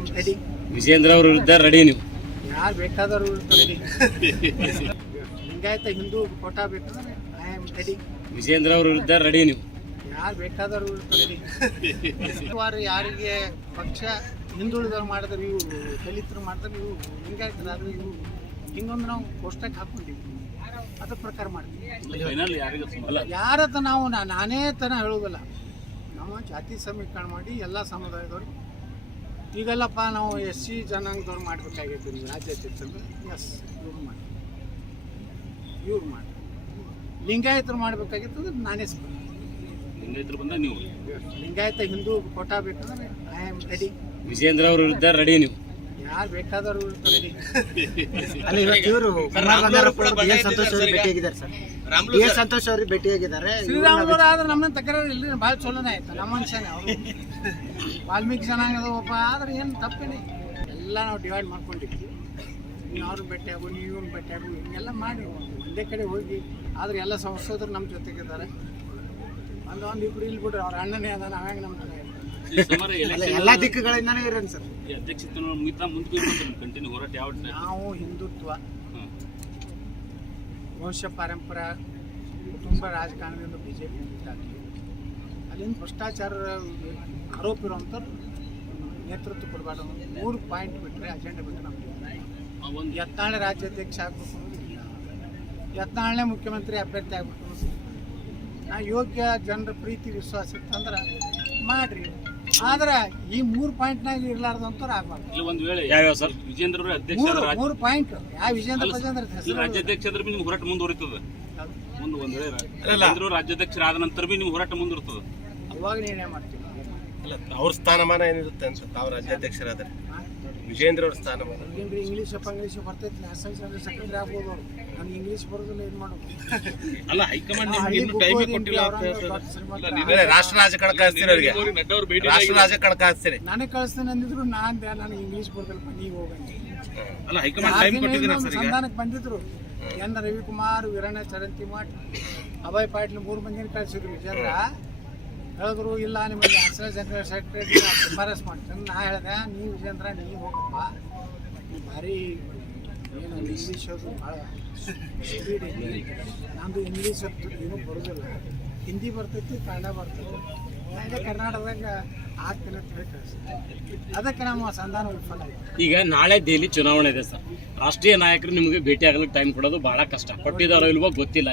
Am ready. Vijendra ಅವ್ರ ವಿರುದ್ಧ ready ನೀವು? ಯಾರು ಬೇಕಾದರೂ ರೆಡಿ. ಲಿಂಗಾಯತ ಹಿಂದೂ ಕೋಟಾ ಬೇಕಂದ್ರೆ ಐ ಆಮ್ ರೆಡಿ. ವಿಜೇಂದ್ರ ಅವ್ರ ವಿರುದ್ಧ ರೆಡಿ ನೀವು? ಯಾರು ಬೇಕಾದರೂ ರೆಡಿ. ಯಾರಿಗೆ ಪಕ್ಷ ಹಿಂದುಳಿದವ್ರು ಮಾಡಿದ್ರೆ ಇವು ದಲಿತರು ಮಾಡಿದ್ರೆ ಇವು ಲಿಂಗಾಯತರಾದ್ರೆ ಇವು ಹಿಂಗೊಂದು ನಾವು ಕೋಷ್ಟಕ್ಕೆ ಹಾಕ್ಕೊಂಡಿವಿ, ಅದ್ರ ಪ್ರಕಾರ ಮಾಡ್ತೀವಿ. ಯಾರತ್ತ ನಾವು ನಾನೇ ತನ ಹೇಳೋದಿಲ್ಲ, ನಾವು ಜಾತಿ ಸಮೀಕರಣ ಮಾಡಿ ಎಲ್ಲ ಸಮುದಾಯದವ್ರು ಈಗೆಲ್ಲಪ್ಪ ನಾವು SC ಜನಾಂಗದವ್ರು ಮಾಡಬೇಕಾಗಿತ್ತು ರಾಜ್ಯಾಧ್ಯಕ್ಷರು. ಎಸ್, ಇವ್ರು ಮಾಡಿ ಲಿಂಗಾಯತರು ಮಾಡಬೇಕಾಗಿತ್ತು ಅಂದ್ರೆ ನಾನೇ ಲಿಂಗಾಯತರು ಬಂದ ನೀವು? ಲಿಂಗಾಯತ ಹಿಂದೂ ಕೋಟಾ ಬೇಕಂದ್ರೆ ಐ ಆಮ್ ರೆಡಿ. ವಿಜೇಂದ್ರ ಅವ್ರ ವಿರುದ್ಧ ರೆಡಿ ನೀವು? ಯಾರು ಬೇಕಾದರೂ ರೆಡಿ. ಅಲ್ಲಿ ಇವರು ಸಂತೋಷ್ ಅವರು ಭೇಟಿಯಾಗಿದ್ದಾರೆ ಸರ್. ಸಂತೋಷ್ ಅವರು ಭೇಟಿಯಾಗಿದ್ದಾರೆ. ಶ್ರೀರಾಮುಲು ಆದ್ರೆ ನಮ್ಮನ್ನ ತಕರಾರು ಇಲ್ಲಿ ಭಾಳ ಚಲೋನೇ ಆಯ್ತು. ನಮ್ಮ ಮನುಷ್ಯನೇ ಅವರು ವಾಲ್ಮೀಕಿ ಜನಾಂಗದವಪ್ಪ ಆದ್ರೆ ಏನು ತಪ್ಪೇನೆ. ಎಲ್ಲ ನಾವು ಡಿವೈಡ್ ಮಾಡ್ಕೊಂಡಿದ್ವಿ. ನೀವು ಅವ್ರನ್ನ ಭೇಟಿಯಾಗು, ನೀವು ಇವ್ನ ಭೇಟಿಯಾಗು, ಹಿಂಗೆಲ್ಲ ಮಾಡಿ ಒಂದೇ ಕಡೆ ಹೋಗಿ. ಆದ್ರೆ ಎಲ್ಲ ಸಂಸದರು ನಮ್ಮ ಜೊತೆಗಿದ್ದಾರೆ. ಒಂದು ಇಬ್ರು ಇಲ್ಲಿ ಬಿಡ್ರಿ, ಅವ್ರ ಅಣ್ಣನೇ ಅದ, ನಾವ್ಯಾಂಗ ನಮ್ಮ ಜೊತೆ ಎಲ್ಲ ದಿಕ್ಕುಗಳಿಂದಾನೇ ಇರೋಣ ಸರ್. ನಾವು ಹಿಂದುತ್ವ, ವಂಶ ಪಾರಂಪರ, ಕುಟುಂಬ ರಾಜಕಾರಣದಿಂದ BJP ಮುಕ್ತಾಗಿ ಅಲ್ಲಿಂದ ಭ್ರಷ್ಟಾಚಾರ ಆರೋಪ ಇರುವಂಥವ್ರು ನೇತೃತ್ವ ಕೊಡಬಾರ್ದು. 3 ಪಾಯಿಂಟ್ ಬಿಟ್ಟರೆ ಅಜೆಂಡಾ ಬಿಟ್ಟರೆ ನಮ್ಗೆ ಯತ್ನಾಳೆ ರಾಜ್ಯಾಧ್ಯಕ್ಷ ಆಗಬೇಕು, ಯತ್ನಾಳನೇ ಮುಖ್ಯಮಂತ್ರಿ ಅಭ್ಯರ್ಥಿ ಆಗಬೇಕು. ನಾ ಯೋಗ್ಯ ಜನರ ಪ್ರೀತಿ ವಿಶ್ವಾಸ ಇತ್ತಂದ್ರೆ ಮಾಡ್ರಿ, ಆದ್ರೆ ಈ 3 ಪಾಯಿಂಟ್ನಾಗ ಇರ್ಲಾರ್ದಂತವ್ರು ಆಗ್ಬಾರ್ದು. ಒಂದು ವೇಳೆ ಯಾವ್ಯಾವ ಸರ್? ವಿಜೇಂದ್ರ ಅಧ್ಯಕ್ಷ 3 ಪಾಯಿಂಟ್ ಯಾವ ವಿಜೇಂದ್ರ ರಾಜ್ಯಾಧ್ಯಕ್ಷ ಆದ್ರೆ ನಿಮ್ಗೆ ಹೋರಾಟ ಮುಂದುವರಿತದೆ. ಒಂದು ವೇಳೆ ರಾಜ್ಯಾಧ್ಯಕ್ಷರಾದ ನಂತರ ಬಿ ನಿಮ್ಗೆ ಹೋರಾಟ ಮುಂದುವರಿತದೆ. ಅವಾಗ ನಿರ್ಣಯ ಮಾಡ್ತೀವಿ. ಅವ್ರ ಸ್ಥಾನಮಾನ ಏನಿರುತ್ತೆ ಅನ್ಸುತ್ತೆ ತಾವು ರಾಜ್ಯಾಧ್ಯಕ್ಷರಾದ್ರೆ? ವಿಜೇಂದ್ರ ಅವ್ರ ಸ್ಥಾನಮಾನ ಇಂಗ್ಲೀಷ್ ಬರ್ತೈತಿ, ಸೆಕ್ರೆಟರಿ ಆಗ್ಬೋದು ಅವರು. ನನಗೆ ಇಂಗ್ಲೀಷ್ ಬರೋದಿಲ್ಲ, ಏನು ಮಾಡೋದು? ಅಲ್ಲ, ಹೈಕಮಾಂಡ್ ರಾಷ್ಟ್ರ ರಾಜಕಾರಣಕ್ಕೆ ಹಾಕ್ತೀರಿ ಅವ್ರಿಗೆ? ರಾಷ್ಟ್ರ ರಾಜಕಾರಣಕ್ಕೆ ಹಾಕ್ತೀರಿ? ನಾನೇ ಕಳಿಸ್ತೇನೆ ಅಂದಿದ್ರು, ನನಗೆ ಇಂಗ್ಲೀಷ್ ಬರೋದಿಲ್ಲ, ನೀವು ಹೋಗಂడి. ಅಲ್ಲ, ಹೈಕಮಾಂಡ್ ಸಂಧಾನಕ್ಕೆ ಬಂದಿದ್ರು. ಎನ್ ರವಿಕುಮಾರ್, ವೀರಣ್ಣ ಚರಂತಿಮಠ್, ಅಭಯ್ ಪಾಟೀಲ್ 3 ಮಂದಿನ ಕಳಿಸಿದ್ರು. ವಿಜೇಂದ್ರ ಹೇಳಿದ್ರು, ಇಲ್ಲ ನಿಮಗೆ ಜನರಲ್ ಸೆಕ್ರೆಟರಿ ಶಿಫಾರಸ್ ಮಾಡ್ತೀನಿ. ನಾ ಹೇಳಿದೆ, ನೀವು ವಿಜೇಂದ್ರ ನೀವು ಹೋಗಪ್ಪ, ನೀವು ಭಾರಿ ಏನು ಇಂಗ್ಲೀಷ್ ಅದು ಭಾಳ ಸ್ಪೀಡ್ ಐತಿ. ನಂದು ಇಂಗ್ಲೀಷ್ ಏನೂ ಬರೋದಿಲ್ಲ, ಹಿಂದಿ ಬರ್ತೈತಿ, ಕನ್ನಡ ಬರ್ತೈತಿ. ಹಾಗೆ ಕರ್ನಾಟಕದಾಗ ಆಗ್ತೀನಿ ಅಂತ ಹೇಳಿ ಕಳಿಸ್ತೀನಿ. ಅದಕ್ಕೆ ನಮ್ಮ ಸಂಧಾನ ವಿಫಲ ಆಯಿತು. ಈಗ ನಾಳೆ ದೆಹಲಿ ಚುನಾವಣೆ ಇದೆ ಸರ್. ರಾಷ್ಟ್ರೀಯ ನಾಯಕರು ನಿಮಗೆ ಭೇಟಿ ಆಗಲಿಕ್ಕೆ ಟೈಮ್ ಕೊಡೋದು ಬಹಳ ಕಷ್ಟ. ಕೊಟ್ಟಿದ್ದಾರೋ ಇಲ್ವೋ ಗೊತ್ತಿಲ್ಲ.